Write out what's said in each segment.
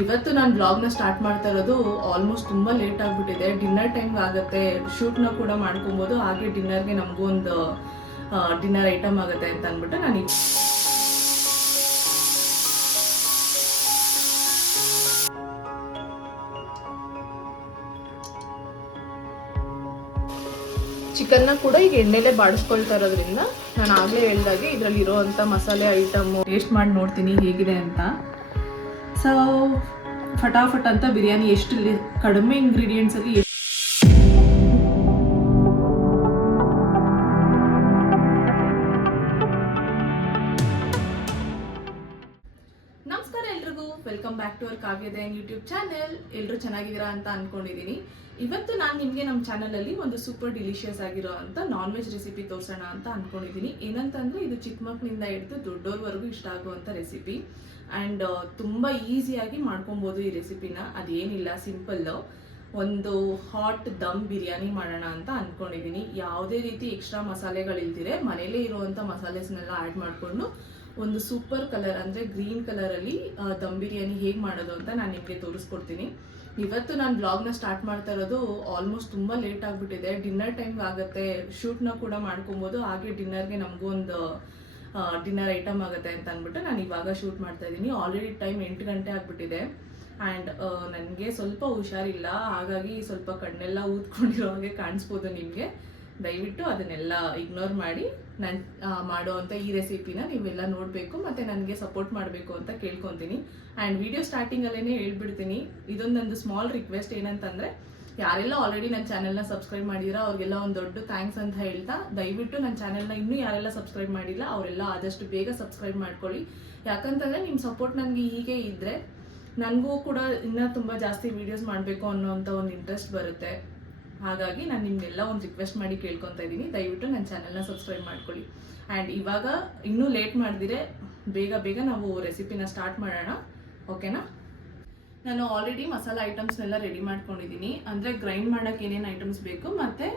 ಇವತ್ತು ನಾನು ಬ್ಲಾಗ್ನ ಸ್ಟಾರ್ಟ್ ಮಾಡ್ತಾ ಇರೋದು ಆಲ್ಮೋಸ್ಟ್ ತುಂಬ ಲೇಟ್ ಆಗಿಬಿಟ್ಟಿದೆ. ಡಿನ್ನರ್ ಟೈಮ್ಗೆ ಆಗುತ್ತೆ, ಶೂಟ್ನ ಕೂಡ ಮಾಡ್ಕೊಬೋದು, ಹಾಗೆ ಡಿನ್ನರ್ಗೆ ನಮಗೂ ಒಂದು ಡಿನ್ನರ್ ಐಟಮ್ ಆಗುತ್ತೆ ಅಂತ ಅಂದ್ಬಿಟ್ಟು ನಾನು ಚಿಕನ್ನ ಕೂಡ ಈಗ ಎಣ್ಣೆಲೆ ಬಾಡಿಸ್ಕೊಳ್ತಾ ಇರೋದ್ರಿಂದ ನಾನು ಆಗಲೇ ಹೇಳ್ದಾಗೆ ಇದರಲ್ಲಿ ಇರೋವಂಥ ಮಸಾಲೆ ಐಟಮು ಟೇಸ್ಟ್ ಮಾಡಿ ನೋಡ್ತೀನಿ ಹೇಗಿದೆ ಅಂತ. ಸೊ ಫಟಾಫಟ್ ಅಂತ ಬಿರಿಯಾನಿ ಎಷ್ಟು ಕಡಿಮೆ ಇಂಗ್ರೀಡಿಯೆಂಟ್ಸಲ್ಲಿ ನಮಸ್ಕಾರ ಎಲ್ರಿಗೂ, ವೆಲ್ಕಮ್ ಬ್ಯಾಕ್ ಟು ಅವರ್ ಕಾವ್ಯದಯನ್ ಯೂಟ್ಯೂಬ್ ಚಾನೆಲ್. ಎಲ್ಲರೂ ಚೆನ್ನಾಗಿದ್ದೀರಾ ಅಂತ ಅನ್ಕೊಂಡಿದ್ದೀನಿ. ಇವತ್ತು ನಾನು ನಿಮಗೆ ನಮ್ಮ ಚಾನಲಲ್ಲಿ ಒಂದು ಸೂಪರ್ ಡಿಲಿಷಿಯಸ್ ಆಗಿರೋ ಅಂತ ನಾನ್ ವೆಜ್ ರೆಸಿಪಿ ತೋರಿಸೋಣ ಅಂತ ಅನ್ಕೊಂಡಿದ್ದೀನಿ. ಏನಂತಂದರೆ ಇದು ಚಿಕ್ಕ ಮಕ್ಕಳಿಂದ ಹಿಡಿದು ದೊಡ್ಡೋರ್ವರೆಗೂ ಇಷ್ಟ ಆಗುವಂಥ ರೆಸಿಪಿ ಆ್ಯಂಡ್ ತುಂಬ ಈಸಿಯಾಗಿ ಮಾಡ್ಕೊಬೋದು ಈ ರೆಸಿಪಿನ. ಅದೇನಿಲ್ಲ, ಸಿಂಪಲ್ಲು ಒಂದು ಹಾಟ್ ದಮ್ ಬಿರಿಯಾನಿ ಮಾಡೋಣ ಅಂತ ಅಂದ್ಕೊಂಡಿದ್ದೀನಿ. ಯಾವುದೇ ರೀತಿ ಎಕ್ಸ್ಟ್ರಾ ಮಸಾಲೆಗಳಿಲ್ದಿರೆ ಮನೇಲೇ ಇರುವಂಥ ಮಸಾಲೆಸ್ನೆಲ್ಲ ಆ್ಯಡ್ ಮಾಡಿಕೊಂಡು ಒಂದು ಸೂಪರ್ ಕಲರ್ ಅಂದರೆ ಗ್ರೀನ್ ಕಲರಲ್ಲಿ ದಮ್ ಬಿರಿಯಾನಿ ಹೇಗೆ ಮಾಡೋದು ಅಂತ ನಾನು ನಿಮಗೆ ತೋರಿಸ್ಕೊಡ್ತೀನಿ. ಇವತ್ತು ನಾನು ಬ್ಲಾಗ್ನ ಸ್ಟಾರ್ಟ್ ಮಾಡ್ತಾ ಇರೋದು ಆಲ್ಮೋಸ್ಟ್ ತುಂಬ ಲೇಟ್ ಆಗಿಬಿಟ್ಟಿದೆ. ಡಿನ್ನರ್ ಟೈಮ್ಗೆ ಆಗುತ್ತೆ, ಶೂಟ್ನ ಕೂಡ ಮಾಡ್ಕೊಬೋದು, ಹಾಗೆ ಡಿನ್ನರ್ಗೆ ನಮಗೂ ಒಂದು ಡಿನ್ನರ್ ಐಟಮ್ ಆಗುತ್ತೆ ಅಂತ ಅಂದ್ಬಿಟ್ಟು ನಾನು ಇವಾಗ ಶೂಟ್ ಮಾಡ್ತಾ ಇದ್ದೀನಿ. ಆಲ್ರೆಡಿ ಟೈಮ್ 8 ಗಂಟೆ ಆಗಿಬಿಟ್ಟಿದೆ ಆ್ಯಂಡ್ ನನಗೆ ಸ್ವಲ್ಪ ಹುಷಾರಿಲ್ಲ, ಹಾಗಾಗಿ ಸ್ವಲ್ಪ ಕಣ್ಣೆಲ್ಲ ಊದ್ಕೊಂಡಿರೋ ಹಾಗೆ ಕಾಣಿಸ್ಬೋದು ನಿಮಗೆ. ದಯವಿಟ್ಟು ಅದನ್ನೆಲ್ಲ ಇಗ್ನೋರ್ ಮಾಡಿ ನಾನು ಮಾಡೋವಂಥ ಈ ರೆಸಿಪಿನ ನೀವೆಲ್ಲ ನೋಡಬೇಕು ಮತ್ತು ನನಗೆ ಸಪೋರ್ಟ್ ಮಾಡಬೇಕು ಅಂತ ಕೇಳ್ಕೊತೀನಿ. ಆ್ಯಂಡ್ ವಿಡಿಯೋ ಸ್ಟಾರ್ಟಿಂಗಲ್ಲೇ ಹೇಳ್ಬಿಡ್ತೀನಿ, ಇದೊಂದು ನಂದು ಸ್ಮಾಲ್ ರಿಕ್ವೆಸ್ಟ್. ಏನಂತಂದರೆ ಯಾರೆಲ್ಲ ಆಲ್ರೆಡಿ ನನ್ನ ಚಾನೆಲ್ನ ಸಬ್ಸ್ಕ್ರೈಬ್ ಮಾಡಿದಿರೋ ಅವ್ರಿಗೆಲ್ಲ ಒಂದು ದೊಡ್ಡ ಥ್ಯಾಂಕ್ಸ್ ಅಂತ ಹೇಳ್ತಾ, ದಯವಿಟ್ಟು ನನ್ನ ಚಾನೆಲ್ನ ಇನ್ನೂ ಯಾರೆಲ್ಲ ಸಬ್ಸ್ಕ್ರೈಬ್ ಮಾಡಿಲ್ಲ ಅವರೆಲ್ಲ ಆದಷ್ಟು ಬೇಗ ಸಬ್ಸ್ಕ್ರೈಬ್ ಮಾಡ್ಕೊಳ್ಳಿ. ಯಾಕಂತಂದರೆ ನಿಮ್ಮ ಸಪೋರ್ಟ್ ನನಗೆ ಹೀಗೆ ಇದ್ದರೆ ನನಗೂ ಕೂಡ ಇನ್ನೂ ತುಂಬ ಜಾಸ್ತಿ ವೀಡಿಯೋಸ್ ಮಾಡಬೇಕು ಅನ್ನೋವಂಥ ಒಂದು ಇಂಟ್ರೆಸ್ಟ್ ಬರುತ್ತೆ. ಹಾಗಾಗಿ ನಾನು ನಿಮಗೆಲ್ಲ ಒಂದು ರಿಕ್ವೆಸ್ಟ್ ಮಾಡಿ ಕೇಳ್ಕೊತಾ ಇದ್ದೀನಿ, ದಯವಿಟ್ಟು ನನ್ನ ಚಾನಲ್ನ ಸಬ್ಸ್ಕ್ರೈಬ್ ಮಾಡ್ಕೊಳ್ಳಿ. ಆ್ಯಂಡ್ ಇವಾಗ ಇನ್ನೂ ಲೇಟ್ ಮಾಡಿದಿರೆ ಬೇಗ ನಾವು ರೆಸಿಪಿನ ಸ್ಟಾರ್ಟ್ ಮಾಡೋಣ, ಓಕೆನಾ? ನಾನು ಆಲ್ರೆಡಿ ಮಸಾಲ ಐಟಮ್ಸ್ನೆಲ್ಲ ರೆಡಿ ಮಾಡ್ಕೊಂಡಿದ್ದೀನಿ. ಅಂದರೆ ಗ್ರೈಂಡ್ ಮಾಡೋಕ್ಕೆ ಏನೇನು ಐಟಮ್ಸ್ ಬೇಕು ಮತ್ತು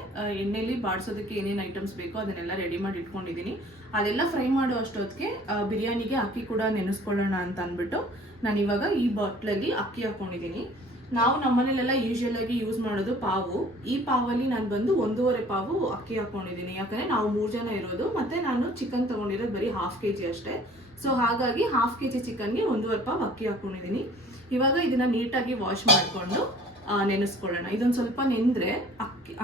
ಎಣ್ಣೆಲಿ ಬಾಡಿಸೋದಕ್ಕೆ ಏನೇನು ಐಟಮ್ಸ್ ಬೇಕು ಅದನ್ನೆಲ್ಲ ರೆಡಿ ಮಾಡಿ ಇಟ್ಕೊಂಡಿದ್ದೀನಿ. ಅದೆಲ್ಲ ಫ್ರೈ ಮಾಡೋ ಅಷ್ಟೊತ್ತಿಗೆ ಬಿರಿಯಾನಿಗೆ ಅಕ್ಕಿ ಕೂಡ ನೆನೆಸ್ಕೊಳ್ಳೋಣ ಅಂತ ಅಂದ್ಬಿಟ್ಟು ನಾನು ಇವಾಗ ಈ ಬಾಟ್ಲಲ್ಲಿ ಅಕ್ಕಿ ಹಾಕ್ಕೊಂಡಿದ್ದೀನಿ. ನಾವು ನಮ್ಮನೇಲೆಲ್ಲ ಯೂಶುವಲಾಗಿ ಯೂಸ್ ಮಾಡೋದು ಪಾವು. ಈ ಪಾವಲ್ಲಿ ನಾನು ಬಂದು 1.5 ಪಾವು ಅಕ್ಕಿ ಹಾಕ್ಕೊಂಡಿದ್ದೀನಿ. ಯಾಕಂದರೆ ನಾವು 3 ಜನ ಇರೋದು ಮತ್ತು ನಾನು ಚಿಕನ್ ತೊಗೊಂಡಿರೋದು ಬರೀ 1/2 kg ಅಷ್ಟೇ. ಸೊ ಹಾಗಾಗಿ 1/2 kg ಚಿಕನ್ಗೆ 1.5 ಪಾವು ಅಕ್ಕಿ ಹಾಕ್ಕೊಂಡಿದ್ದೀನಿ. ಇವಾಗ ಇದನ್ನು ನೀಟಾಗಿ ವಾಶ್ ಮಾಡಿಕೊಂಡು ನೆನೆಸ್ಕೊಳ್ಳೋಣ. ಇದೊಂದು ಸ್ವಲ್ಪ ನೆಂದರೆ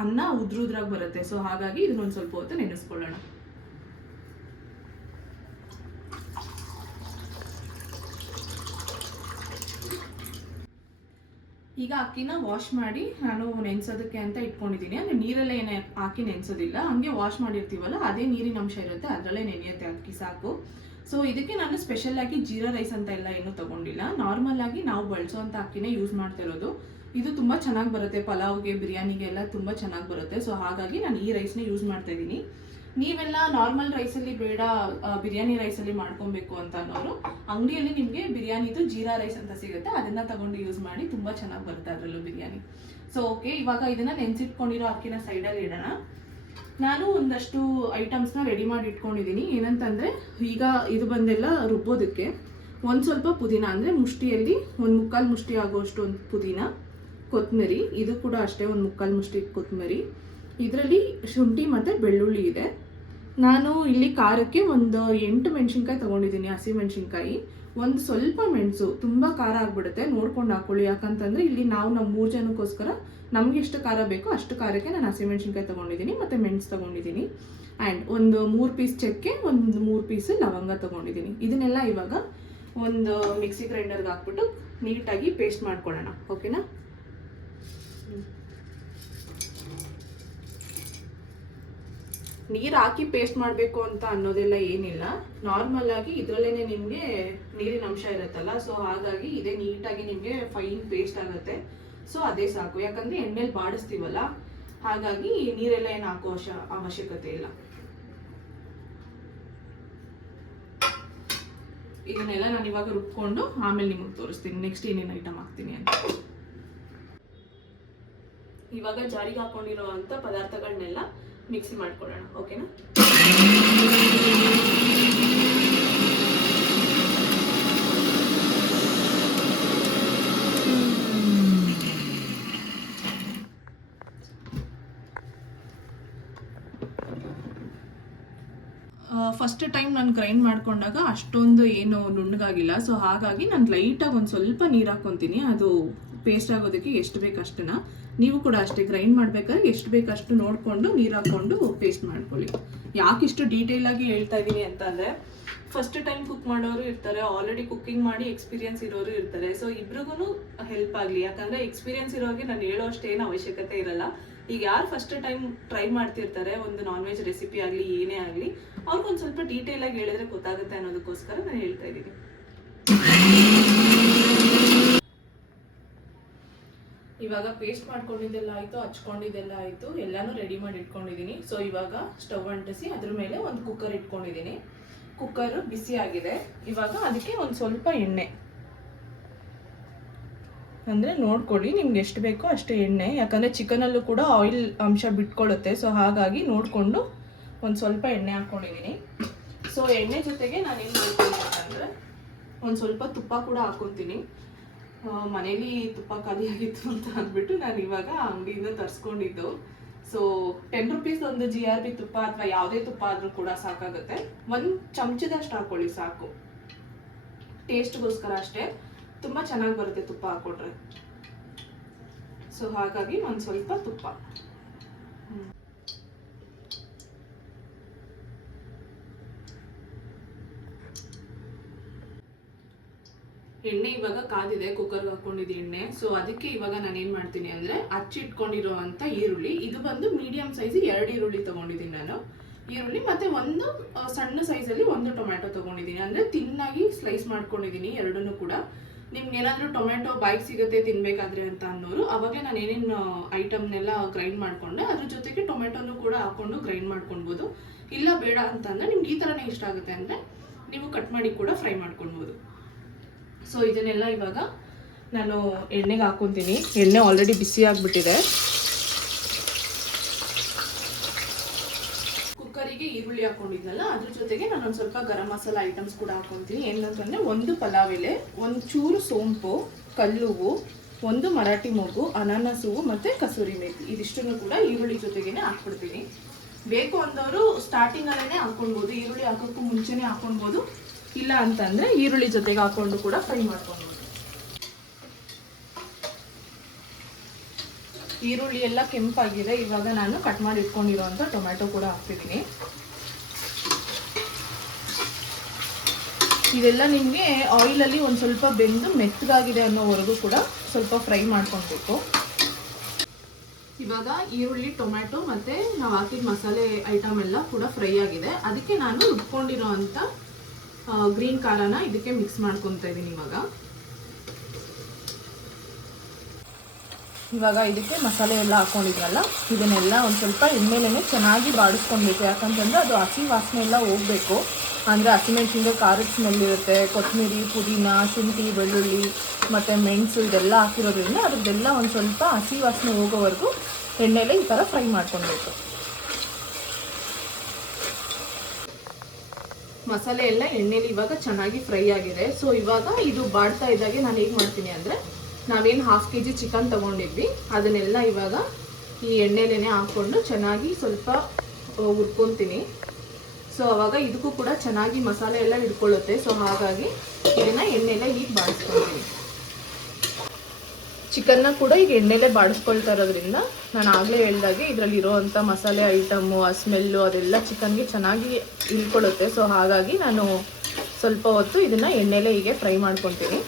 ಅನ್ನ ಉದ್ರಾಗಿ ಬರುತ್ತೆ. ಸೊ ಹಾಗಾಗಿ ಇದನ್ನೊಂದು ಸ್ವಲ್ಪ ಹೊತ್ತು ನೆನೆಸ್ಕೊಳ್ಳೋಣ. ಈಗ ಅಕ್ಕಿನ ವಾಶ್ ಮಾಡಿ ನಾನು ನೆನೆಸೋದಕ್ಕೆ ಅಂತ ಇಟ್ಕೊಂಡಿದ್ದೀನಿ. ಅಂದರೆ ನೀರಲ್ಲೇ ಏನೇ ಹಾಕಿ ನೆನೆಸೋದಿಲ್ಲ, ಹಾಗೆ ವಾಶ್ ಮಾಡಿರ್ತೀವಲ್ಲ ಅದೇ ನೀರಿನ ಅಂಶ ಇರುತ್ತೆ, ಅದರಲ್ಲೇ ನೆನೆಯುತ್ತೆ ಅಕ್ಕಿ, ಸಾಕು. ಸೊ ಇದಕ್ಕೆ ನಾನು ಸ್ಪೆಷಲಾಗಿ ಜೀರಾ ರೈಸ್ ಅಂತ ಎಲ್ಲ ಏನೂ ತೊಗೊಂಡಿಲ್ಲ. ನಾರ್ಮಲ್ ಆಗಿ ನಾವು ಬಳಸೋವಂಥ ಅಕ್ಕಿನೇ ಯೂಸ್ ಮಾಡ್ತಿರೋದು. ಇದು ತುಂಬ ಚೆನ್ನಾಗಿ ಬರುತ್ತೆ, ಪಲಾವ್ಗೆ ಬಿರಿಯಾನಿಗೆ ಎಲ್ಲ ತುಂಬ ಚೆನ್ನಾಗಿ ಬರುತ್ತೆ. ಸೊ ಹಾಗಾಗಿ ನಾನು ಈ ರೈಸ್ನೇ ಯೂಸ್ ಮಾಡ್ತಾ ಇದ್ದೀನಿ. ನೀವೆಲ್ಲ ನಾರ್ಮಲ್ ರೈಸಲ್ಲಿ ಬೇಡ ಬಿರಿಯಾನಿ ರೈಸಲ್ಲಿ ಮಾಡ್ಕೊಬೇಕು ಅಂತ ಅನ್ನೋರು ಅಂಗಡಿಯಲ್ಲಿ ನಿಮಗೆ ಬಿರಿಯಾನಿದು ಜೀರಾ ರೈಸ್ ಅಂತ ಸಿಗುತ್ತೆ, ಅದನ್ನು ತಗೊಂಡು ಯೂಸ್ ಮಾಡಿ, ತುಂಬ ಚೆನ್ನಾಗಿ ಬರುತ್ತೆ ಅದರಲ್ಲೂ ಬಿರಿಯಾನಿ. ಸೊ ಓಕೆ, ಇವಾಗ ಇದನ್ನು ನೆನೆಸಿಟ್ಕೊಂಡಿರೋ ಅಕ್ಕಿನ ಸೈಡಲ್ಲಿ ಇಡೋಣ. ನಾನು ಒಂದಷ್ಟು ಐಟಮ್ಸ್ನ ರೆಡಿ ಮಾಡಿ ಇಟ್ಕೊಂಡಿದ್ದೀನಿ. ಏನಂತಂದರೆ ಈಗ ಇದು ಬಂದೆಲ್ಲ ರುಬ್ಬೋದಕ್ಕೆ ಒಂದು ಸ್ವಲ್ಪ ಪುದೀನ, ಅಂದರೆ ಮುಷ್ಟಿಯಲ್ಲಿ 1/4 ಮುಷ್ಟಿ ಆಗುವಷ್ಟು ಒಂದು ಪುದೀನ, ಕೊತ್ತಂಬರಿ, ಇದು ಕೂಡ ಅಷ್ಟೇ 1/4 ಮುಷ್ಟಿ ಕೊತ್ತಂಬರಿ. ಇದರಲ್ಲಿ ಶುಂಠಿ ಮತ್ತು ಬೆಳ್ಳುಳ್ಳಿ ಇದೆ. ನಾನು ಇಲ್ಲಿ ಖಾರಕ್ಕೆ ಒಂದು 8 ಮೆಣಸಿನ್ಕಾಯಿ ತೊಗೊಂಡಿದ್ದೀನಿ, ಹಸಿ ಮೆಣಸಿನ್ಕಾಯಿ. ಒಂದು ಸ್ವಲ್ಪ ಮೆಣಸು, ತುಂಬ ಖಾರ ಆಗಿಬಿಡುತ್ತೆ, ನೋಡ್ಕೊಂಡು ಹಾಕ್ಕೊಳ್ಳಿ. ಯಾಕಂತಂದರೆ ಇಲ್ಲಿ ನಾವು ನಮ್ಮ 3 ಜನಕ್ಕೋಸ್ಕರ ನಮ್ಗೆ ಎಷ್ಟು ಖಾರ ಬೇಕೋ ಅಷ್ಟು ಖಾರಕ್ಕೆ ನಾನು ಹಸಿ ಮೆಣಸಿನ್ಕಾಯಿ ತೊಗೊಂಡಿದ್ದೀನಿ ಮತ್ತು ಮೆಣಸು ತೊಗೊಂಡಿದ್ದೀನಿ. ಆ್ಯಂಡ್ ಒಂದು 3 ಪೀಸ್ ಚಕ್ಕೆ, ಒಂದು 3 ಪೀಸ್ ಲವಂಗ ತೊಗೊಂಡಿದ್ದೀನಿ. ಇದನ್ನೆಲ್ಲ ಇವಾಗ ಒಂದು ಮಿಕ್ಸಿ ಗ್ರೈಂಡರ್ಗೆ ಹಾಕ್ಬಿಟ್ಟು ನೀಟಾಗಿ ಪೇಸ್ಟ್ ಮಾಡ್ಕೊಳ್ಳೋಣ, ಓಕೆನಾ? ನೀರು ಹಾಕಿ ಪೇಸ್ಟ್ ಮಾಡಬೇಕು ಅಂತ ಅನ್ನೋದೆಲ್ಲ ಏನಿಲ್ಲ, ನಾರ್ಮಲ್ ಆಗಿ ಇದರಲ್ಲೇ ನಿಮಗೆ ನೀರಿನ ಅಂಶ ಇರುತ್ತಲ್ಲ. ಸೊ ಹಾಗಾಗಿ ಇದೇ ನೀಟಾಗಿ ನಿಮಗೆ ಫೈನ್ ಪೇಸ್ಟ್ ಆಗುತ್ತೆ. ಸೊ ಅದೇ ಸಾಕು, ಯಾಕಂದರೆ ಎಣ್ಣೆಲಿ ಬಾಡಿಸ್ತೀವಲ್ಲ, ಹಾಗಾಗಿ ನೀರೆಲ್ಲ ಏನು ಹಾಕೋ ಅವಶ್ಯಕತೆ ಇಲ್ಲ. ಇದನ್ನೆಲ್ಲ ನಾನು ಇವಾಗ ರುಬ್ಕೊಂಡು ಆಮೇಲೆ ನಿಮಗೆ ತೋರಿಸ್ತೀನಿ ನೆಕ್ಸ್ಟ್ ಏನೇನು ಐಟಮ್ ಹಾಕ್ತೀನಿ ಅಂತ. ಇವಾಗ ಜಾರಿಗೆ ಹಾಕೊಂಡಿರೋ ಅಂಥ ಪದಾರ್ಥಗಳನ್ನೆಲ್ಲ ಮಿಕ್ಸಿ ಮಾಡ್ಕೊಳ್ಳೋಣ, ಓಕೆನಾ? ಫಸ್ಟ್ ಟೈಮ್ ನಾನು ಗ್ರೈಂಡ್ ಮಾಡ್ಕೊಂಡಾಗ ಅಷ್ಟೊಂದು ಏನು ನುಣ್ಣಗಾಗಿಲ್ಲ. ಸೊ ಹಾಗಾಗಿ ನಾನು ಲೈಟಾಗಿ ಒಂದು ಸ್ವಲ್ಪ ನೀರು ಹಾಕ್ಕೊತೀನಿ, ಅದು ಪೇಸ್ಟ್ ಆಗೋದಕ್ಕೆ ಎಷ್ಟು ಬೇಕು ಅಷ್ಟನ್ನ. ನೀವು ಕೂಡ ಅಷ್ಟೇ ಗ್ರೈಂಡ್ ಮಾಡ್ಬೇಕಾದ್ರೆ ಎಷ್ಟು ಬೇಕಷ್ಟು ನೋಡಿಕೊಂಡು ನೀರು ಹಾಕ್ಕೊಂಡು ಪೇಸ್ಟ್ ಮಾಡ್ಕೊಳ್ಳಿ. ಯಾಕೆ ಇಷ್ಟು ಡೀಟೇಲಾಗಿ ಹೇಳ್ತಾ ಇದ್ದೀನಿ ಅಂತಂದರೆ, ಫಸ್ಟ್ ಟೈಮ್ ಕುಕ್ ಮಾಡೋರು ಇರ್ತಾರೆ, ಆಲ್ರೆಡಿ ಕುಕ್ಕಿಂಗ್ ಮಾಡಿ ಎಕ್ಸ್ಪೀರಿಯನ್ಸ್ ಇರೋರು ಇರ್ತಾರೆ. ಸೊ ಇಬ್ರಿಗೂ ಹೆಲ್ಪ್ ಆಗಲಿ, ಯಾಕಂದರೆ ಎಕ್ಸ್ಪೀರಿಯನ್ಸ್ ಇರೋರಿಗೆ ನಾನು ಹೇಳೋ ಅಷ್ಟೇನು ಅವಶ್ಯಕತೆ ಇರಲ್ಲ. ಈಗ ಯಾರು ಫಸ್ಟ್ ಟೈಮ್ ಟ್ರೈ ಮಾಡ್ತಿರ್ತಾರೆ ಒಂದು ನಾನ್ ವೆಜ್ ರೆಸಿಪಿ ಆಗಲಿ ಏನೇ ಆಗಲಿ, ಅವ್ರಿಗೊಂದು ಸ್ವಲ್ಪ ಡೀಟೇಲಾಗಿ ಹೇಳಿದ್ರೆ ಗೊತ್ತಾಗುತ್ತೆ ಅನ್ನೋದಕ್ಕೋಸ್ಕರ ನಾನು ಹೇಳ್ತಾ ಇದ್ದೀನಿ. ಇವಾಗ ಪೇಸ್ಟ್ ಮಾಡ್ಕೊಂಡಿದ್ದೆಲ್ಲ ಆಯಿತು, ಹಚ್ಕೊಂಡಿದ್ದೆಲ್ಲ ಆಯಿತು, ಎಲ್ಲನೂ ರೆಡಿ ಮಾಡಿ ಇಟ್ಕೊಂಡಿದ್ದೀನಿ. ಸೊ ಇವಾಗ ಸ್ಟವ್ ಅಂಟಿಸಿ ಅದ್ರ ಮೇಲೆ ಒಂದು ಕುಕ್ಕರ್ ಇಟ್ಕೊಂಡಿದ್ದೀನಿ. ಕುಕ್ಕರು ಬಿಸಿ ಆಗಿದೆ. ಇವಾಗ ಅದಕ್ಕೆ ಒಂದು ಸ್ವಲ್ಪ ಎಣ್ಣೆ, ಅಂದರೆ ನೋಡ್ಕೊಳ್ಳಿ ನಿಮ್ಗೆ ಎಷ್ಟು ಬೇಕೋ ಅಷ್ಟು ಎಣ್ಣೆ, ಯಾಕಂದರೆ ಚಿಕನಲ್ಲೂ ಕೂಡ ಆಯಿಲ್ ಅಂಶ ಬಿಟ್ಕೊಳ್ಳುತ್ತೆ. ಸೊ ಹಾಗಾಗಿ ನೋಡಿಕೊಂಡು ಒಂದು ಸ್ವಲ್ಪ ಎಣ್ಣೆ ಹಾಕ್ಕೊಂಡಿದ್ದೀನಿ. ಸೊ ಎಣ್ಣೆ ಜೊತೆಗೆ ನಾನು ಏನು ಮಾಡ್ತೀನಿ ಅಂತಂದರೆ ಒಂದು ಸ್ವಲ್ಪ ತುಪ್ಪ ಕೂಡ ಹಾಕ್ಕೊತೀನಿ. ಮನೇಲಿ ತುಪ್ಪ ಖಾಲಿಯಾಗಿತ್ತು ಅಂತ ಅಂದ್ಬಿಟ್ಟು ನಾನು ಇವಾಗ ಅಂಗಡಿಯಿಂದ ತರಿಸ್ಕೊಂಡಿದ್ದು. ಸೊ 10 ರುಪೀಸ್ ಒಂದು GRB ತುಪ್ಪ ಅಥವಾ ಯಾವುದೇ ತುಪ್ಪ ಆದರೂ ಕೂಡ ಸಾಕಾಗುತ್ತೆ. ಒಂದು ಚಮಚದಷ್ಟು ಹಾಕ್ಕೊಳ್ಳಿ ಸಾಕು, ಟೇಸ್ಟ್ಗೋಸ್ಕರ ಅಷ್ಟೇ, ತುಂಬ ಚೆನ್ನಾಗಿ ಬರುತ್ತೆ ತುಪ್ಪ ಹಾಕ್ಕೊಟ್ರೆ. ಸೊ ಹಾಗಾಗಿ ಒಂದು ಸ್ವಲ್ಪ ತುಪ್ಪ. ಎಣ್ಣೆ ಇವಾಗ ಕಾದಿದೆ, ಕುಕ್ಕರ್ಗೆ ಹಾಕೊಂಡಿದ್ದು ಎಣ್ಣೆ. ಸೊ ಅದಕ್ಕೆ ಇವಾಗ ನಾನು ಏನು ಮಾಡ್ತೀನಿ ಅಂದರೆ ಹಚ್ಚಿಟ್ಕೊಂಡಿರೋ ಅಂಥ ಈರುಳ್ಳಿ, ಇದು ಬಂದು ಮೀಡಿಯಮ್ ಸೈಜ್ 2 ಈರುಳ್ಳಿ ತೊಗೊಂಡಿದ್ದೀನಿ ನಾನು. ಈರುಳ್ಳಿ ಮತ್ತು ಒಂದು ಸಣ್ಣ ಸೈಜಲ್ಲಿ ಒಂದು ಟೊಮ್ಯಾಟೊ ತೊಗೊಂಡಿದ್ದೀನಿ, ಅಂದರೆ ತಿನ್ನಾಗಿ ಸ್ಲೈಸ್ ಮಾಡ್ಕೊಂಡಿದ್ದೀನಿ ಎರಡನ್ನೂ ಕೂಡ. ನಿಮ್ಗೆ ಏನಾದರೂ ಟೊಮ್ಯಾಟೊ ಬಾಯಿಗೆ ಸಿಗುತ್ತೆ ತಿನ್ನಬೇಕಾದ್ರೆ ಅಂತ ಅನ್ನೋರು ಅವಾಗಲೇ ನಾನು ಏನೇನು ಐಟಮ್ನೆಲ್ಲ ಗ್ರೈಂಡ್ ಮಾಡಿಕೊಂಡೆ ಅದ್ರ ಜೊತೆಗೆ ಟೊಮೆಟೊನು ಕೂಡ ಹಾಕ್ಕೊಂಡು ಗ್ರೈಂಡ್ ಮಾಡ್ಕೊಳ್ಬೋದು. ಇಲ್ಲ ಬೇಡ ಅಂತಂದರೆ ನಿಮ್ಗೆ ಈ ಥರನೇ ಇಷ್ಟ ಆಗುತ್ತೆ ಅಂದರೆ ನೀವು ಕಟ್ ಮಾಡಿ ಕೂಡ ಫ್ರೈ ಮಾಡ್ಕೊಳ್ಬೋದು. ಸೊ ಇದನ್ನೆಲ್ಲ ಇವಾಗ ನಾನು ಎಣ್ಣೆಗೆ ಹಾಕ್ಕೊತೀನಿ. ಎಣ್ಣೆ ಆಲ್ರೆಡಿ ಬಿಸಿ ಆಗಿಬಿಟ್ಟಿದೆ. ಕುಕ್ಕರಿಗೆ ಈರುಳ್ಳಿ ಹಾಕ್ಕೊಂಡಿದ್ನಲ್ಲ ಅದ್ರ ಜೊತೆಗೆ ನಾನೊಂದು ಸ್ವಲ್ಪ ಗರಂ ಮಸಾಲ ಐಟಮ್ಸ್ ಕೂಡ ಹಾಕ್ಕೊತೀನಿ. ಏನಂತಂದರೆ ಒಂದು ಪಲಾವ್ ಎಲೆ, ಒಂದು ಚೂರು ಸೋಂಪು, ಕಲ್ಲುವು, ಒಂದು ಮರಾಠಿ ಮೊಗ್ಗು, ಅನಾನಸ್ ಹೂವು ಮತ್ತು ಕಸೂರಿ ಮೇಥಿ, ಇದಿಷ್ಟನ್ನು ಕೂಡ ಈರುಳ್ಳಿ ಜೊತೆಗೇ ಹಾಕ್ಬಿಡ್ತೀನಿ. ಬೇಕು ಅಂದವರು ಸ್ಟಾರ್ಟಿಂಗಲ್ಲೇ ಹಾಕ್ಕೊಳ್ಬೋದು, ಈರುಳ್ಳಿ ಹಾಕೋಕ್ಕೂ ಮುಂಚೆನೇ ಹಾಕ್ಕೊಳ್ಬೋದು. ಇಲ್ಲ ಅಂತಂದರೆ ಈರುಳ್ಳಿ ಜೊತೆಗೆ ಹಾಕ್ಕೊಂಡು ಕೂಡ ಫ್ರೈ ಮಾಡ್ಕೊಳ್ಬೋದು. ಈರುಳ್ಳಿ ಎಲ್ಲ ಕೆಂಪಾಗಿದೆ. ಇವಾಗ ನಾನು ಕಟ್ ಮಾಡಿ ಇಟ್ಕೊಂಡಿರೋಂಥ ಟೊಮ್ಯಾಟೊ ಕೂಡ ಹಾಕ್ತಿದ್ದೀನಿ. ಇದೆಲ್ಲ ನಿಮಗೆ ಆಯಿಲಲ್ಲಿ ಒಂದು ಸ್ವಲ್ಪ ಬೆಂದು ಮೆತ್ತಗಾಗಿದೆ ಅನ್ನೋವರೆಗೂ ಕೂಡ ಸ್ವಲ್ಪ ಫ್ರೈ ಮಾಡ್ಕೊಳ್ಬೇಕು. ಇವಾಗ ಈರುಳ್ಳಿ, ಟೊಮ್ಯಾಟೊ ಮತ್ತು ನಾವು ಹಾಕಿದ ಮಸಾಲೆ ಐಟಮ್ ಎಲ್ಲ ಕೂಡ ಫ್ರೈ ಆಗಿದೆ. ಅದಕ್ಕೆ ನಾನು ರುಬ್ಕೊಂಡಿರೋ ಅಂಥ ಗ್ರೀನ್ ಖಾರನ ಇದಕ್ಕೆ ಮಿಕ್ಸ್ ಮಾಡ್ಕೊತಾ ಇದ್ದೀನಿ. ಇವಾಗ ಇದಕ್ಕೆ ಮಸಾಲೆ ಎಲ್ಲ ಹಾಕ್ಕೊಂಡಿದ್ರಲ್ಲ ಇದನ್ನೆಲ್ಲ ಒಂದು ಸ್ವಲ್ಪ ಎಣ್ಣೆಲೇ ಚೆನ್ನಾಗಿ ಬಾಡಿಸ್ಕೊಳ್ಬೇಕು. ಯಾಕಂತಂದರೆ ಅದು ಹಸಿ ವಾಸನೆ ಎಲ್ಲ ಹೋಗಬೇಕು. ಅಂದರೆ ಹಸಿಮೆಣಸಿನ್ಕಾಯಿ ಖಾರದ ಸ್ಮೆಲ್ ಇರುತ್ತೆ, ಕೊತ್ತಂಬರಿ, ಪುದೀನ, ಶುಂಠಿ, ಬೆಳ್ಳುಳ್ಳಿ ಮತ್ತು ಮೆಣಸು ಇದೆಲ್ಲ ಹಾಕಿರೋದ್ರಿಂದ ಅದರದ್ದೆಲ್ಲ ಒಂದು ಸ್ವಲ್ಪ ಹಸಿ ವಾಸನೆ ಹೋಗೋವರೆಗೂ ಎಣ್ಣೆಲೇ ಈ ಥರ ಫ್ರೈ ಮಾಡ್ಕೊಳ್ಬೇಕು. ಮಸಾಲೆ ಎಲ್ಲ ಎಣ್ಣೆಲಿ ಇವಾಗ ಚೆನ್ನಾಗಿ ಫ್ರೈ ಆಗಿದೆ. ಸೊ ಇವಾಗ ಇದು ಬಾಡ್ತಾ ಇದ್ದಾಗೆ ನಾನು ಹೇಗೆ ಮಾಡ್ತೀನಿ ಅಂದರೆ, ನಾವೇನು 1/2 kg ಚಿಕನ್ ತೊಗೊಂಡಿದ್ವಿ ಅದನ್ನೆಲ್ಲ ಇವಾಗ ಈ ಎಣ್ಣೆಲೇ ಹಾಕ್ಕೊಂಡು ಚೆನ್ನಾಗಿ ಸ್ವಲ್ಪ ಹುರ್ಕೊತೀನಿ. ಸೊ ಅವಾಗ ಇದಕ್ಕೂ ಕೂಡ ಚೆನ್ನಾಗಿ ಮಸಾಲೆ ಎಲ್ಲ ಹಿಡ್ಕೊಳ್ಳುತ್ತೆ. ಸೊ ಹಾಗಾಗಿ ಇದನ್ನು ಎಣ್ಣೆಲೇ ಈಗ ಬಾಡಿಸ್ಕೊಳ್ತೀನಿ. ಚಿಕನ್ನ ಕೂಡ ಈಗ ಎಣ್ಣೆಲೇ ಬಾಡಿಸ್ಕೊಳ್ತಾ ಇರೋದ್ರಿಂದ ನಾನು ಆಗಲೇ ಹೇಳ್ದಾಗೆ ಇದರಲ್ಲಿ ಇರೋವಂಥ ಮಸಾಲೆ ಐಟಮ್ಮು, ಆ ಸ್ಮೆಲ್ಲು ಅದೆಲ್ಲ ಚಿಕನ್ಗೆ ಚೆನ್ನಾಗಿ ಇಳ್ಕೊಳ್ಳುತ್ತೆ. ಸೊ ಹಾಗಾಗಿ ನಾನು ಸ್ವಲ್ಪ ಹೊತ್ತು ಇದನ್ನು ಎಣ್ಣೆಲೇ ಹೀಗೆ ಫ್ರೈ ಮಾಡ್ಕೊತೀನಿ.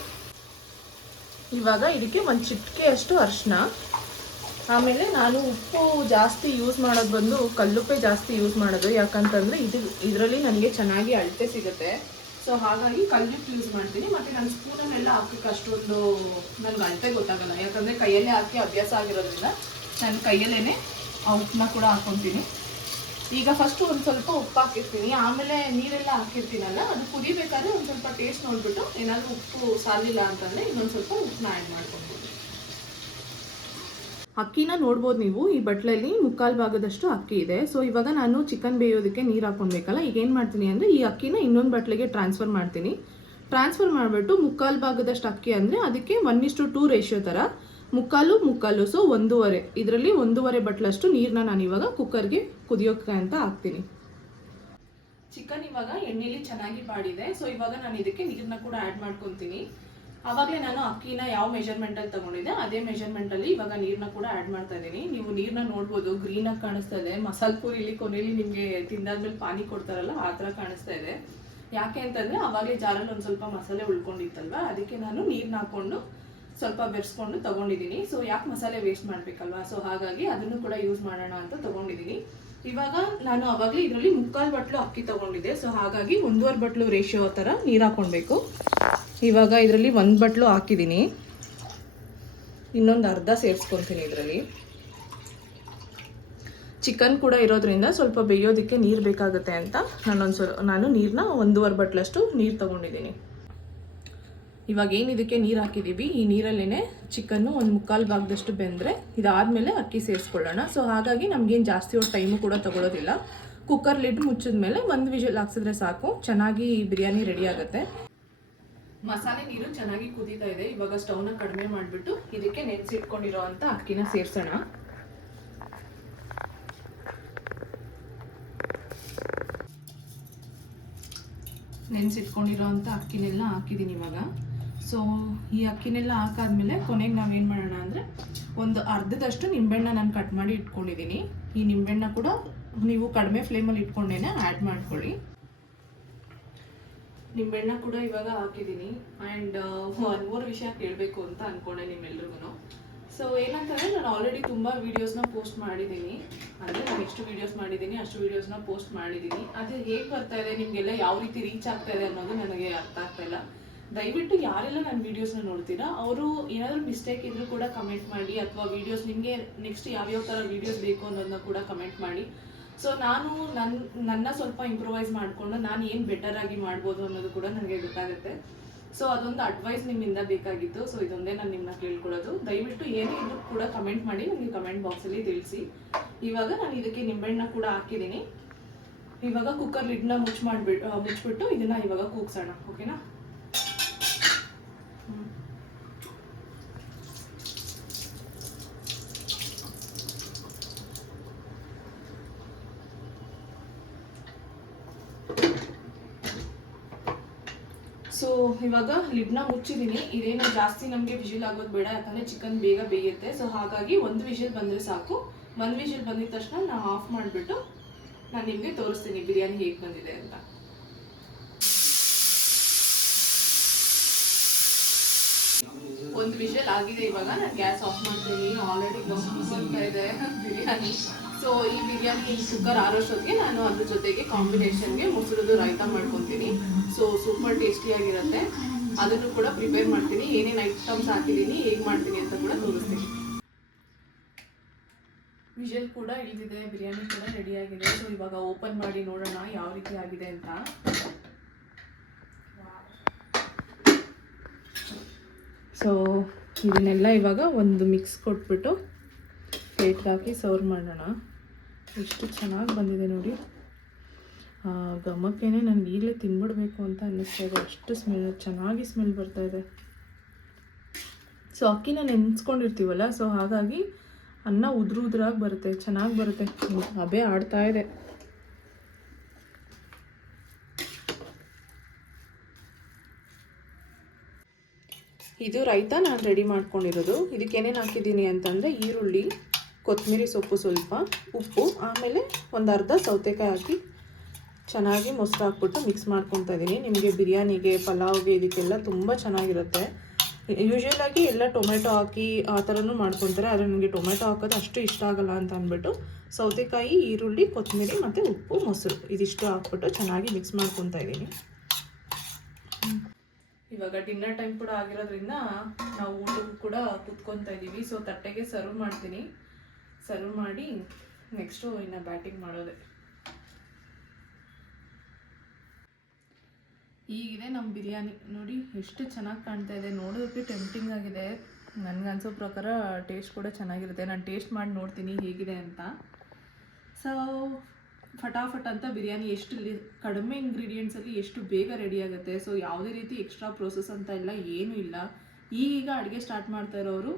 ಇವಾಗ ಇದಕ್ಕೆ ಒಂದು ಚಿಟಿಕೆಯಷ್ಟು ಅರಿಶಿನ, ಆಮೇಲೆ ನಾನು ಉಪ್ಪು ಜಾಸ್ತಿ ಯೂಸ್ ಮಾಡೋದು ಬಂದು ಕಲ್ಲುಪ್ಪೆ ಜಾಸ್ತಿ ಯೂಸ್ ಮಾಡೋದು. ಯಾಕಂತಂದರೆ ಇದರಲ್ಲಿ ನನಗೆ ಚೆನ್ನಾಗಿ ಅಳತೆ ಸಿಗುತ್ತೆ. ಸೊ ಹಾಗಾಗಿ ಕಲ್ಲುಪ್ಪು ಯೂಸ್ ಮಾಡ್ತೀನಿ. ಮತ್ತು ನಾನು ಸ್ಪೂನಲ್ಲೆಲ್ಲ ಹಾಕಕ್ಕೆ ಅಷ್ಟೊಂದು ನನಗೆ ಅಳತೆ ಗೊತ್ತಾಗಲ್ಲ, ಯಾಕಂದರೆ ಕೈಯಲ್ಲೇ ಹಾಕಿ ಅಭ್ಯಾಸ ಆಗಿರೋದ್ರಿಂದ ನಾನು ಕೈಯಲ್ಲೇ ಆ ಉಪ್ಪನ್ನ ಕೂಡ ಹಾಕ್ಕೊತೀನಿ. ಈಗ ಫಸ್ಟು ಒಂದು ಸ್ವಲ್ಪ ಉಪ್ಪು ಹಾಕಿರ್ತೀನಿ, ಆಮೇಲೆ ನೀರೆಲ್ಲ ಹಾಕಿರ್ತೀನಲ್ಲ ಅದು ಕುದಿಬೇಕಾದ್ರೆ ಒಂದು ಸ್ವಲ್ಪ ಟೇಸ್ಟ್ ನೋಡಿಬಿಟ್ಟು ಏನಾದರೂ ಉಪ್ಪು ಸಾಲಿಲ್ಲ ಅಂತಂದರೆ ಇನ್ನೊಂದು ಸ್ವಲ್ಪ ಉಪ್ಪನ್ನ ಆ್ಯಡ್ ಮಾಡ್ಕೊಬೋದು. ಅಕ್ಕಿನ ನೋಡ್ಬೋದು ನೀವು, ಈ ಬಟ್ಲಲ್ಲಿ 3/4 ಭಾಗದಷ್ಟು ಅಕ್ಕಿ ಇದೆ. ಸೊ ಇವಾಗ ನಾನು ಚಿಕನ್ ಬೇಯೋದಕ್ಕೆ ನೀರು ಹಾಕ್ಕೊಳ್ಬೇಕಲ್ಲ, ಈಗ ಏನು ಮಾಡ್ತೀನಿ ಅಂದರೆ ಈ ಅಕ್ಕಿನ ಇನ್ನೊಂದು ಬಟ್ಲಿಗೆ ಟ್ರಾನ್ಸ್ಫರ್ ಮಾಡ್ತೀನಿ. ಟ್ರಾನ್ಸ್ಫರ್ ಮಾಡಿಬಿಟ್ಟು 3/4 ಭಾಗದಷ್ಟು ಅಕ್ಕಿ ಅಂದರೆ ಅದಕ್ಕೆ 1:2 ರೇಷಿಯೋ ಥರ 3/4 ಸೊ 1.5, ಇದರಲ್ಲಿ 1.5 ಬಟ್ಲಷ್ಟು ನೀರನ್ನ ನಾನು ಇವಾಗ ಕುಕ್ಕರ್ಗೆ ಕುದಿಯೋಕ್ಕೆ ಅಂತ ಹಾಕ್ತೀನಿ. ಚಿಕನ್ ಇವಾಗ ಎಣ್ಣೆಲಿ ಚೆನ್ನಾಗಿ ಬಾಡಿದೆ. ಸೊ ಇವಾಗ ನಾನು ಇದಕ್ಕೆ ನೀರನ್ನ ಕೂಡ ಆ್ಯಡ್ ಮಾಡ್ಕೊತೀನಿ. ಆವಾಗಲೇ ನಾನು ಅಕ್ಕಿನ ಯಾವ ಮೆಜರ್ಮೆಂಟಲ್ಲಿ ತೊಗೊಂಡಿದ್ದೆ ಅದೇ ಮೆಜರ್ಮೆಂಟಲ್ಲಿ ಇವಾಗ ನೀರನ್ನ ಕೂಡ ಆ್ಯಡ್ ಮಾಡ್ತಾ ಇದ್ದೀನಿ. ನೀವು ನೀರನ್ನ ನೋಡ್ಬೋದು, ಗ್ರೀನಾಗಿ ಕಾಣಿಸ್ತಾ ಇದೆ. ಮಸಾಲೆ ಪೂರಿಲಿ ಕೊನೆಯಲ್ಲಿ ನಿಮಗೆ ತಿಂದಾದ್ಮೇಲೆ ಪಾನಿ ಕೊಡ್ತಾರಲ್ಲ ಆ ಥರ ಕಾಣಿಸ್ತಾ ಇದೆ. ಯಾಕೆ ಅಂತಂದರೆ ಆವಾಗಲೇ ಜಾರಲ್ಲಿ ಒಂದು ಸ್ವಲ್ಪ ಮಸಾಲೆ ಉಳ್ಕೊಂಡಿತ್ತಲ್ವ, ಅದಕ್ಕೆ ನಾನು ನೀರನ್ನ ಹಾಕ್ಕೊಂಡು ಸ್ವಲ್ಪ ಬೆರೆಸ್ಕೊಂಡು ತೊಗೊಂಡಿದ್ದೀನಿ. ಸೊ ಯಾಕೆ ಮಸಾಲೆ ವೇಸ್ಟ್ ಮಾಡಬೇಕಲ್ವಾ, ಸೊ ಹಾಗಾಗಿ ಅದನ್ನು ಕೂಡ ಯೂಸ್ ಮಾಡೋಣ ಅಂತ ತೊಗೊಂಡಿದ್ದೀನಿ. ಇವಾಗ ನಾನು ಆವಾಗಲೇ ಇದರಲ್ಲಿ 3/4 ಬಟ್ಲು ಅಕ್ಕಿ ತೊಗೊಂಡಿದ್ದೆ. ಸೊ ಹಾಗಾಗಿ 1.5 ಬಟ್ಲು ರೇಷಿಯೋ ಥರ ನೀರು ಹಾಕ್ಕೊಳ್ಬೇಕು. ಇವಾಗ ಇದರಲ್ಲಿ 1 ಬಟ್ಲು ಹಾಕಿದ್ದೀನಿ, ಇನ್ನೊಂದು ಅರ್ಧ ಸೇರಿಸ್ಕೊತೀನಿ. ಇದರಲ್ಲಿ ಚಿಕನ್ ಕೂಡ ಇರೋದ್ರಿಂದ ಸ್ವಲ್ಪ ಬೇಯೋದಕ್ಕೆ ನೀರು ಬೇಕಾಗುತ್ತೆ ಅಂತ ನಾನು ನೀರನ್ನ 1.5 ಬಟ್ಲಷ್ಟು ನೀರು ತೊಗೊಂಡಿದ್ದೀನಿ. ಇವಾಗ ಏನು ಇದಕ್ಕೆ ನೀರು ಹಾಕಿದ್ದೀವಿ, ಈ ನೀರಲ್ಲೇ ಚಿಕನ್ನು ಒಂದು 3/4 ಭಾಗದಷ್ಟು ಬೆಂದರೆ ಇದಾದಮೇಲೆ ಅಕ್ಕಿ ಸೇರಿಸ್ಕೊಳ್ಳೋಣ. ಸೊ ಹಾಗಾಗಿ ನಮಗೇನು ಜಾಸ್ತಿ ಹೊತ್ತು ಟೈಮು ಕೂಡ ತೊಗೊಳೋದಿಲ್ಲ. ಕುಕ್ಕರ್ ಲಿಡ್ ಮುಚ್ಚಿದ ಮೇಲೆ 1 ವಿಷಲ್ ಹಾಕ್ಸಿದ್ರೆ ಸಾಕು, ಚೆನ್ನಾಗಿ ಬಿರಿಯಾನಿ ರೆಡಿ ಆಗುತ್ತೆ. ಮಸಾಲೆ ನೀರು ಚೆನ್ನಾಗಿ ಕುದೀತಾ ಇದೆ. ಇವಾಗ ಸ್ಟವ್ನ ಕಡಿಮೆ ಮಾಡಿಬಿಟ್ಟು ಇದಕ್ಕೆ ನೆನೆಸಿಟ್ಕೊಂಡಿರೋ ಅಂಥ ಅಕ್ಕಿನ ಸೇರಿಸೋಣ. ನೆನೆಸಿಟ್ಕೊಂಡಿರೋ ಅಂಥ ಅಕ್ಕಿನೆಲ್ಲ ಹಾಕಿದ್ದೀನಿ ಇವಾಗ. ಸೊ ಈ ಅಕ್ಕಿನೆಲ್ಲ ಹಾಕಾದ್ಮೇಲೆ ಕೊನೆಗೆ ನಾವೇನು ಮಾಡೋಣ ಅಂದರೆ ಒಂದು ಅರ್ಧದಷ್ಟು ನಿಂಬೆಹಣ್ಣ ನಾನು ಕಟ್ ಮಾಡಿ ಇಟ್ಕೊಂಡಿದ್ದೀನಿ. ಈ ನಿಂಬೆಹಣ್ಣ ಕೂಡ ನೀವು ಕಡಿಮೆ ಫ್ಲೇಮಲ್ಲಿ ಇಟ್ಕೊಂಡೇನೆ ಆ್ಯಡ್ ಮಾಡ್ಕೊಳ್ಳಿ. ನಿಂಬೆಹಣ್ಣ ಕೂಡ ಇವಾಗ ಹಾಕಿದ್ದೀನಿ. ಆ್ಯಂಡ್ ಒಂದು ಮೂರು ವಿಷಯ ಕೇಳಬೇಕು ಅಂತ ಅಂದ್ಕೊಂಡೆ ನಿಮ್ಮೆಲ್ರಿಗೂ. ಸೊ ಏನಂತಂದರೆ ನಾನು ಆಲ್ರೆಡಿ ತುಂಬ ವೀಡಿಯೋಸ್ನ ಪೋಸ್ಟ್ ಮಾಡಿದ್ದೀನಿ. ಅಂದರೆ ನಾನು ಎಷ್ಟು ವೀಡಿಯೋಸ್ ಮಾಡಿದ್ದೀನಿ ಅಷ್ಟು ವೀಡಿಯೋಸ್ನ ಪೋಸ್ಟ್ ಮಾಡಿದ್ದೀನಿ. ಅದು ಹೇಗೆ ಬರ್ತಾ ಇದೆ, ನಿಮಗೆಲ್ಲ ಯಾವ ರೀತಿ ರೀಚ್ ಆಗ್ತಾ ಇದೆ ಅನ್ನೋದು ನನಗೆ ಅರ್ಥ ಆಗ್ತಾ ಇಲ್ಲ. ದಯವಿಟ್ಟು ಯಾರೆಲ್ಲ ನನ್ನ ವೀಡಿಯೋಸ್ನ ನೋಡ್ತೀರಾ ಅವರು ಏನಾದರೂ ಮಿಸ್ಟೇಕ್ ಇದ್ರೂ ಕೂಡ ಕಮೆಂಟ್ ಮಾಡಿ, ಅಥವಾ ವೀಡಿಯೋಸ್ ನಿಮಗೆ ನೆಕ್ಸ್ಟ್ ಯಾವ್ಯಾವ ಥರ ವೀಡಿಯೋಸ್ ಬೇಕು ಅನ್ನೋದನ್ನ ಕೂಡ ಕಮೆಂಟ್ ಮಾಡಿ. ಸೊ ನಾನು ನನ್ನ ಸ್ವಲ್ಪ ಇಂಪ್ರೂವೈಸ್ ಮಾಡಿಕೊಂಡು ನಾನು ಏನು ಬೆಟರಾಗಿ ಮಾಡ್ಬೋದು ಅನ್ನೋದು ಕೂಡ ನನಗೆ ಗೊತ್ತಾಗುತ್ತೆ. ಸೊ ಅದೊಂದು ಅಡ್ವೈಸ್ ನಿಮ್ಮಿಂದ ಬೇಕಾಗಿತ್ತು. ಸೊ ಇದೊಂದೇ ನಾನು ನಿಮ್ಮನ್ನ ಕೇಳ್ಕೊಳ್ಳೋದು. ದಯವಿಟ್ಟು ಏನೇ ಇದ್ರೂ ಕೂಡ ಕಮೆಂಟ್ ಮಾಡಿ ನನಗೆ ಕಮೆಂಟ್ ಬಾಕ್ಸಲ್ಲಿ ತಿಳಿಸಿ. ಇವಾಗ ನಾನು ಇದಕ್ಕೆ ನಿಂಬೆಹಣ್ಣ ಕೂಡ ಹಾಕಿದ್ದೀನಿ. ಇವಾಗ ಕುಕ್ಕರ್ ಲಿಡ್ನ ಮುಚ್ಚಿಬಿಟ್ಟು ಇದನ್ನು ಇವಾಗ ಕೂಗ್ಸೋಣ. ಓಕೆನಾ? ಸೊ ಇವಾಗ ಲಿಡ್ನ ಮುಚ್ಚಿದ್ದೀನಿ. ಇದೇನು ಜಾಸ್ತಿ ನಮಗೆ ವಿಷಲ್ ಆಗೋದು ಬೇಡ, ಯಾಕಂದರೆ ಚಿಕನ್ ಬೇಗ ಬೇಯುತ್ತೆ. ಸೊ ಹಾಗಾಗಿ 1 ವಿಷಲ್ ಬಂದರೆ ಸಾಕು. 1 ವಿಷಲ್ ಬಂದಿದ ತಕ್ಷಣ ನಾನು ಆಫ್ ಮಾಡಿಬಿಟ್ಟು ನಾನು ನಿಮಗೆ ತೋರಿಸ್ತೀನಿ ಬಿರಿಯಾನಿ ಹೇಗೆ ಬಂದಿದೆ ಅಂತ. ಒಂದು ವಿಷಲ್ ಆಗಿದೆ. ಇವಾಗ ನಾನು ಗ್ಯಾಸ್ ಆಫ್ ಮಾಡ್ತೀನಿ. ಆಲ್ರೆಡಿ ಬರ್ತಾ ಇದೆ ಬಿರಿಯಾನಿ. ಸೊ ಈ ಬಿರಿಯಾನಿ ಕುಕ್ಕರ್ ಆರೋಷ್ಟೊತ್ತಿಗೆ ನಾನು ಅದ್ರ ಜೊತೆಗೆ ಕಾಂಬಿನೇಷನ್ಗೆ ಮೊಸರದ್ದು ರಾಯ್ತಾ ಮಾಡ್ಕೊತೀನಿ. ಸೊ ಸೂಪರ್ ಟೇಸ್ಟಿಯಾಗಿರುತ್ತೆ. ಅದನ್ನು ಕೂಡ ಪ್ರಿಪೇರ್ ಮಾಡ್ತೀನಿ. ಏನೇನು ಐಟಮ್ಸ್ ಹಾಕಿದ್ದೀನಿ, ಹೇಗೆ ಮಾಡ್ತೀನಿ ಅಂತ ಕೂಡ ತೋರಿಸ್ತೀನಿ. ವಿಷಲ್ ಕೂಡ ಇಳಿದಿದೆ, ಬಿರಿಯಾನಿ ಕೂಡ ರೆಡಿಯಾಗಿದೆ. ಸೊ ಇವಾಗ ಓಪನ್ ಮಾಡಿ ನೋಡೋಣ ಯಾವ ರೀತಿ ಆಗಿದೆ ಅಂತ. ಸೊ ಇದನ್ನೆಲ್ಲ ಇವಾಗ ಒಂದು ಮಿಕ್ಸ್ ಕೊಟ್ಬಿಟ್ಟು ಪ್ಲೇಟ್ಗೆ ಹಾಕಿ ಸರ್ವ್ ಮಾಡೋಣ. ಎಷ್ಟು ಚೆನ್ನಾಗಿ ಬಂದಿದೆ ನೋಡಿ. ಘಮಕ್ಕೇನೆ ನನಗೆ ಈಗಲೇ ತಿನ್ಬಿಡ್ಬೇಕು ಅಂತ ಅನ್ನಿಸ್ತಾ ಇದೆ. ಅಷ್ಟು ಚೆನ್ನಾಗಿ ಸ್ಮೆಲ್ ಬರ್ತಾ ಇದೆ. ಸೊ ಅಕ್ಕಿನ ನೆನೆಸ್ಕೊಂಡಿರ್ತೀವಲ್ಲ, ಸೊ ಹಾಗಾಗಿ ಅನ್ನ ಉದ್ರಾಗಿ ಬರುತ್ತೆ, ಚೆನ್ನಾಗಿ ಬರುತ್ತೆ. ಹಬೆ ಆಡ್ತಾ ಇದೆ. ಇದು ರೈತ ನಾನು ರೆಡಿ ಮಾಡ್ಕೊಂಡಿರೋದು. ಇದಕ್ಕೆ ಏನೇನು ಹಾಕಿದ್ದೀನಿ ಅಂತಂದರೆ ಈರುಳ್ಳಿ, ಕೊತ್ತಂಬರಿ ಸೊಪ್ಪು, ಸ್ವಲ್ಪ ಉಪ್ಪು, ಆಮೇಲೆ ಒಂದು ಅರ್ಧ ಸೌತೆಕಾಯಿ ಹಾಕಿ ಚೆನ್ನಾಗಿ ಮೊಸರು ಹಾಕ್ಬಿಟ್ಟು ಮಿಕ್ಸ್ ಮಾಡ್ಕೊತಾ ಇದ್ದೀನಿ. ನಿಮಗೆ ಬಿರಿಯಾನಿಗೆ, ಪಲಾವ್ಗೆ ಇದಕ್ಕೆಲ್ಲ ತುಂಬ ಚೆನ್ನಾಗಿರುತ್ತೆ. ಯೂಶ್ವಲಾಗಿ ಎಲ್ಲ ಟೊಮೆಟೊ ಹಾಕಿ ಆ ಥರನೂ ಮಾಡ್ಕೊತಾರೆ, ಆದರೆ ನನಗೆ ಟೊಮೆಟೊ ಹಾಕೋದು ಅಷ್ಟು ಇಷ್ಟ ಆಗಲ್ಲ ಅಂತ ಅಂದ್ಬಿಟ್ಟು ಸೌತೆಕಾಯಿ, ಈರುಳ್ಳಿ, ಕೊತ್ತಂಬರಿ ಮತ್ತು ಉಪ್ಪು, ಮೊಸರು ಇದಿಷ್ಟು ಹಾಕ್ಬಿಟ್ಟು ಚೆನ್ನಾಗಿ ಮಿಕ್ಸ್ ಮಾಡ್ಕೊತಾ ಇದ್ದೀನಿ. ಇವಾಗ ಡಿನ್ನರ್ ಟೈಮ್ ಕೂಡ ಆಗಿರೋದ್ರಿಂದ ನಾವು ಊಟಕ್ಕೂ ಕೂಡ ಕುತ್ಕೊತಾ ಇದ್ದೀವಿ. ಸೊ ತಟ್ಟೆಗೆ ಸರ್ವ್ ಮಾಡ್ತೀನಿ. ಸರ್ವ್ ಮಾಡಿ ನೆಕ್ಸ್ಟು ಇನ್ನು ಬ್ಯಾಟಿಂಗ್ ಮಾಡೋದೆ. ಈಗಿದೆ ನಮ್ಮ ಬಿರಿಯಾನಿ. ನೋಡಿ ಎಷ್ಟು ಚೆನ್ನಾಗಿ ಕಾಣ್ತಾ ಇದೆ. ನೋಡೋದಕ್ಕೆ ಟೆಂಪ್ಟಿಂಗ್ ಆಗಿದೆ. ನನಗನ್ಸೋ ಪ್ರಕಾರ ಟೇಸ್ಟ್ ಕೂಡ ಚೆನ್ನಾಗಿರುತ್ತೆ. ನಾನು ಟೇಸ್ಟ್ ಮಾಡಿ ನೋಡ್ತೀನಿ ಹೇಗಿದೆ ಅಂತ. ಸೊ ಫಟಾಫಟ್ ಅಂತ ಬಿರಿಯಾನಿ ಎಷ್ಟು ಕಡಿಮೆ ಇಂಗ್ರೀಡಿಯೆಂಟ್ಸಲ್ಲಿ ಎಷ್ಟು ಬೇಗ ರೆಡಿ ಆಗುತ್ತೆ. ಸೊ ಯಾವುದೇ ರೀತಿ ಎಕ್ಸ್ಟ್ರಾ ಪ್ರೋಸೆಸ್ ಅಂತ ಇಲ್ಲ, ಏನೂ ಇಲ್ಲ. ಈಗ ಅಡುಗೆ ಸ್ಟಾರ್ಟ್ ಮಾಡ್ತಾ ಇರೋರು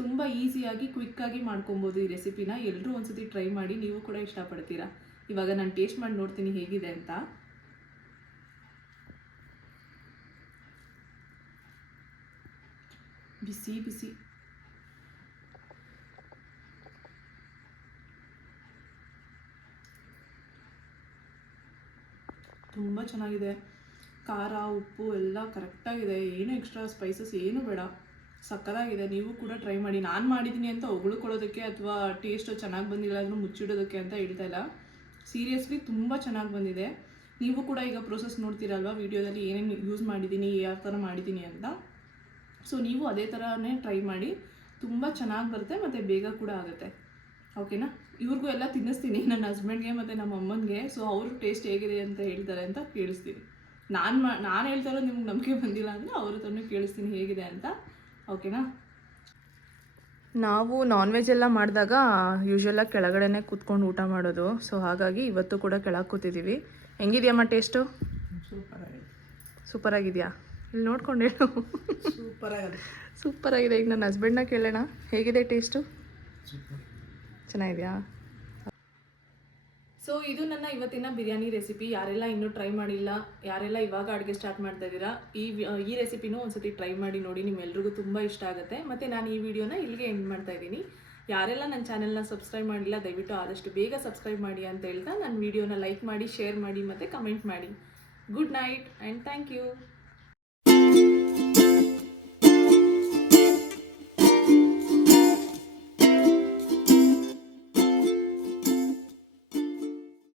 ತುಂಬ ಈಸಿಯಾಗಿ ಕ್ವಿಕ್ಕಾಗಿ ಮಾಡ್ಕೊಬೋದು ಈ ರೆಸಿಪಿನ. ಎಲ್ಲರೂ ಒಂದ್ಸತಿ ಟ್ರೈ ಮಾಡಿ, ನೀವು ಕೂಡ ಇಷ್ಟಪಡ್ತೀರಾ. ಇವಾಗ ನಾನು ಟೇಸ್ಟ್ ಮಾಡಿ ನೋಡ್ತೀನಿ ಹೇಗಿದೆ ಅಂತ. ಬಿಸಿ ಬಿಸಿ. ತುಂಬ ಚೆನ್ನಾಗಿದೆ. ಖಾರ ಉಪ್ಪು ಎಲ್ಲ ಕರೆಕ್ಟಾಗಿದೆ. ಏನು ಎಕ್ಸ್ಟ್ರಾ ಸ್ಪೈಸಸ್ ಏನು ಬೇಡ. ಸಕ್ಕತ್ತಾಗಿದೆ. ನೀವು ಕೂಡ ಟ್ರೈ ಮಾಡಿ. ನಾನು ಮಾಡಿದ್ದೀನಿ ಅಂತ ಹೊಗಳ್ಕೊಳ್ಳೋದಕ್ಕೆ ಅಥವಾ ಟೇಸ್ಟು ಚೆನ್ನಾಗಿ ಬಂದಿಲ್ಲ ಅದನ್ನು ಮುಚ್ಚಿಡೋದಕ್ಕೆ ಅಂತ ಹೇಳ್ತಾ ಇಲ್ಲ. ಸೀರಿಯಸ್ಲಿ ತುಂಬ ಚೆನ್ನಾಗಿ ಬಂದಿದೆ. ನೀವು ಕೂಡ ಈಗ ಪ್ರೋಸೆಸ್ ನೋಡ್ತೀರಲ್ವ ವಿಡಿಯೋದಲ್ಲಿ ಏನೇನು ಯೂಸ್ ಮಾಡಿದ್ದೀನಿ, ಯಾವ ಥರ ಮಾಡಿದ್ದೀನಿ ಅಂತ. ಸೊ ನೀವು ಅದೇ ಥರನೇ ಟ್ರೈ ಮಾಡಿ. ತುಂಬ ಚೆನ್ನಾಗಿ ಬರುತ್ತೆ ಮತ್ತು ಬೇಗ ಕೂಡ ಆಗುತ್ತೆ. ಓಕೆನಾ? ಇವ್ರಿಗೂ ಎಲ್ಲ ತಿನ್ನಿಸ್ತೀನಿ, ನನ್ನ ಹಸ್ಬೆಂಡ್ಗೆ ಮತ್ತು ನಮ್ಮ ಅಮ್ಮನಿಗೆ. ಸೊ ಅವರು ಟೇಸ್ಟ್ ಹೇಗಿದೆ ಅಂತ ಹೇಳ್ತಾರೆ ಅಂತ ಕೇಳಿಸ್ತೀನಿ. ನಾನು ಹೇಳ್ತಾ ಇರೋದು ನಿಮ್ಗೆ ನಂಬಿಕೆ ಬಂದಿಲ್ಲ ಅಂದರೆ ಅವ್ರ ಹತ್ರನೂ ಕೇಳಿಸ್ತೀನಿ ಹೇಗಿದೆ ಅಂತ. ಓಕೆನಾ? ನಾವು ನಾನ್ ವೆಜ್ ಎಲ್ಲ ಮಾಡಿದಾಗ ಯೂಶ್ವಲಾಗಿ ಕೆಳಗಡೆನೇ ಕೂತ್ಕೊಂಡು ಊಟ ಮಾಡೋದು. ಸೊ ಹಾಗಾಗಿ ಇವತ್ತು ಕೂಡ ಕೆಳಗೆ ಕೂತಿದ್ದೀವಿ. ಹೆಂಗಿದೆಯಮ್ಮ ಟೇಸ್ಟು? ಸೂಪರಾಗಿದೆಯಾ? ಇಲ್ಲಿ ನೋಡ್ಕೊಂಡು ಹೇಳು. ಸೂಪರಾಗಿದೆ. ಈಗ ನನ್ನ ಹಸ್ಬೆಂಡ್ನ ಕೇಳೋಣ, ಹೇಗಿದೆ ಟೇಸ್ಟು? ಚೆನ್ನಾಗಿದೆಯಾ? ಸೊ ಇದು ನನ್ನ ಇವತ್ತಿನ ಬಿರಿಯಾನಿ ರೆಸಿಪಿ. ಯಾರೆಲ್ಲ ಇನ್ನೂ ಟ್ರೈ ಮಾಡಿಲ್ಲ, ಯಾರೆಲ್ಲ ಇವಾಗ ಅಡುಗೆ ಸ್ಟಾರ್ಟ್ ಮಾಡ್ತಾ ಇದ್ದೀರಾ, ಈ ರೆಸಿಪಿನೂ ಒಂದ್ಸತಿ ಟ್ರೈ ಮಾಡಿ ನೋಡಿ. ನಿಮ್ಮೆಲ್ರಿಗೂ ತುಂಬ ಇಷ್ಟ ಆಗುತ್ತೆ. ಮತ್ತು ನಾನು ಈ ವಿಡಿಯೋನ ಇಲ್ಲಿಗೆ ಎಂಡ್ ಮಾಡ್ತಾ ಇದ್ದೀನಿ. ಯಾರೆಲ್ಲ ನನ್ನ ಚಾನೆಲ್ನ ಸಬ್ಸ್ಕ್ರೈಬ್ ಮಾಡಿಲ್ಲ ದಯವಿಟ್ಟು ಆದಷ್ಟು ಬೇಗ ಸಬ್ಸ್ಕ್ರೈಬ್ ಮಾಡಿ ಅಂತ ಹೇಳ್ತಾ ನನ್ನ ವಿಡಿಯೋನ ಲೈಕ್ ಮಾಡಿ, ಶೇರ್ ಮಾಡಿ ಮತ್ತು ಕಮೆಂಟ್ ಮಾಡಿ. Good night and thank you.